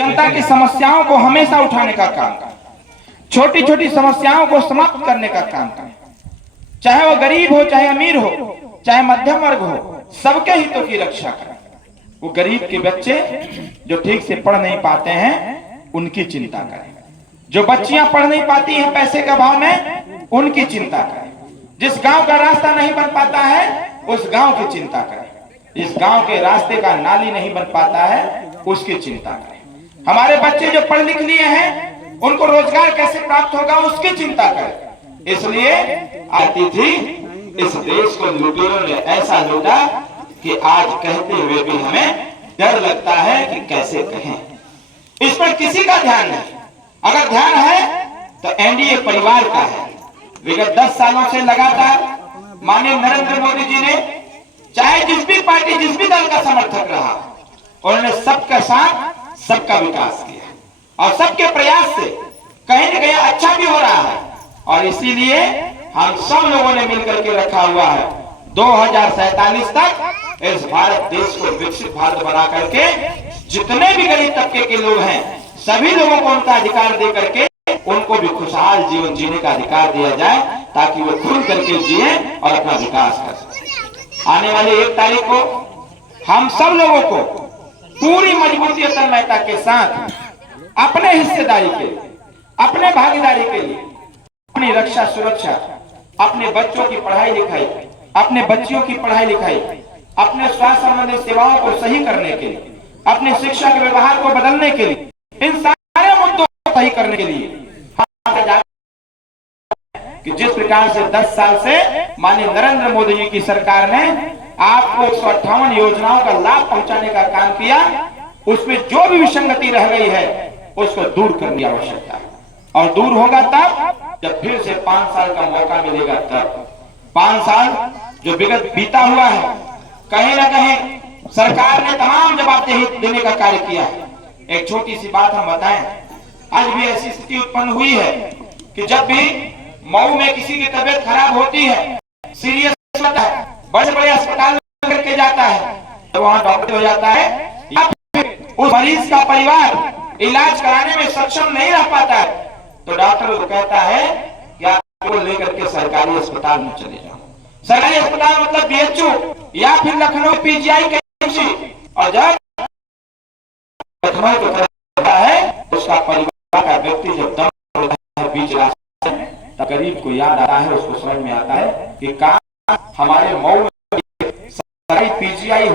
जनता की समस्याओं को हमेशा उठाने का काम करें, छोटी छोटी समस्याओं को समाप्त करने का काम करें, चाहे वो गरीब हो, चाहे अमीर हो, चाहे मध्यम वर्ग हो, सबके हितों की रक्षा करें। वो गरीब के बच्चे जो ठीक से पढ़ नहीं पाते हैं उनकी चिंता करें, जो बच्चियां पढ़ नहीं पाती हैं पैसे के अभाव में उनकी चिंता करें, जिस गांव का रास्ता नहीं बन पाता है उस गांव की चिंता करें, जिस गांव के रास्ते का नाली नहीं बन पाता है उसकी चिंता करें, हमारे बच्चे जो पढ़ लिख लिए हैं उनको रोजगार कैसे प्राप्त होगा उसकी चिंता करें। इसलिए आती थी इस देश को लुटेरों ने ऐसा लूटा कि आज कहते हुए भी हमें डर लगता है कि कैसे कहें। इस पर किसी का ध्यान नहीं, अगर ध्यान है तो एनडीए परिवार का है। विगत 10 सालों से लगातार माननीय नरेंद्र मोदी जी ने चाहे जिस भी पार्टी जिस भी दल का समर्थक रहा उन्होंने सबका साथ सबका विकास किया और सबके प्रयास से कहीं न कहीं अच्छा भी हो रहा है। और इसीलिए हम सब लोगों ने मिलकर के रखा हुआ है 2047 तक इस भारत देश को विकसित भारत बना करके जितने भी गरीब तबके के लोग हैं सभी लोगों को उनका अधिकार दे करके उनको भी खुशहाल जीवन जीने का अधिकार दिया जाए ताकि वो खुल करके जिए और अपना विकास कर सके। आने वाली 1 तारीख को हम सब लोगों को पूरी मजबूती और तन्मयता के साथ अपने हिस्सेदारी के लिए, अपने भागीदारी के लिए, अपनी रक्षा सुरक्षा, अपने बच्चों की पढ़ाई लिखाई, अपने बच्चियों की पढ़ाई लिखाई, अपने स्वास्थ्य संबंधी सेवाओं को सही करने के लिए, अपने शिक्षा के व्यवहार को बदलने के लिए, इन सारे मुद्दों को सही करने के लिए कि जिस प्रकार से 10 साल से माननीय नरेंद्र मोदी जी की सरकार ने आपको 158 योजनाओं का लाभ पहुंचाने का काम किया, उसमें जो भी विसंगति रह गई है उसको दूर करने की आवश्यकता है। और दूर होगा तब जब फिर से 5 साल का मौका मिलेगा। तब 5 साल जो विगत बीता हुआ है कहीं ना कहीं सरकार ने तमाम जवाबदेही देने का कार्य किया है। एक छोटी सी बात हम बताएं, आज भी ऐसी स्थिति उत्पन्न हुई है कि जब भी मऊ में किसी की तबीयत खराब होती है, सीरियस होता है, बड़े बड़े अस्पताल में करके जाता है तो वहां डॉक्टर हो जाता है या फिर उस मरीज का परिवार इलाज कराने में सक्षम नहीं रह पाता है तो डॉक्टर को कहता है कि आपको लेकर के सरकारी अस्पताल में चले जाओ। सरकारी अस्पताल मतलब बीएचयू या फिर लखनऊ पीजीआई केएमसी। और जब लखनऊ को करता है उसका परिवार का व्यक्ति जब दम होता है बीच रास्ते में तब गरीब को याद आता है, उसको समझ में आता है कि काम हमारे मऊ में सरकारी पीजीआई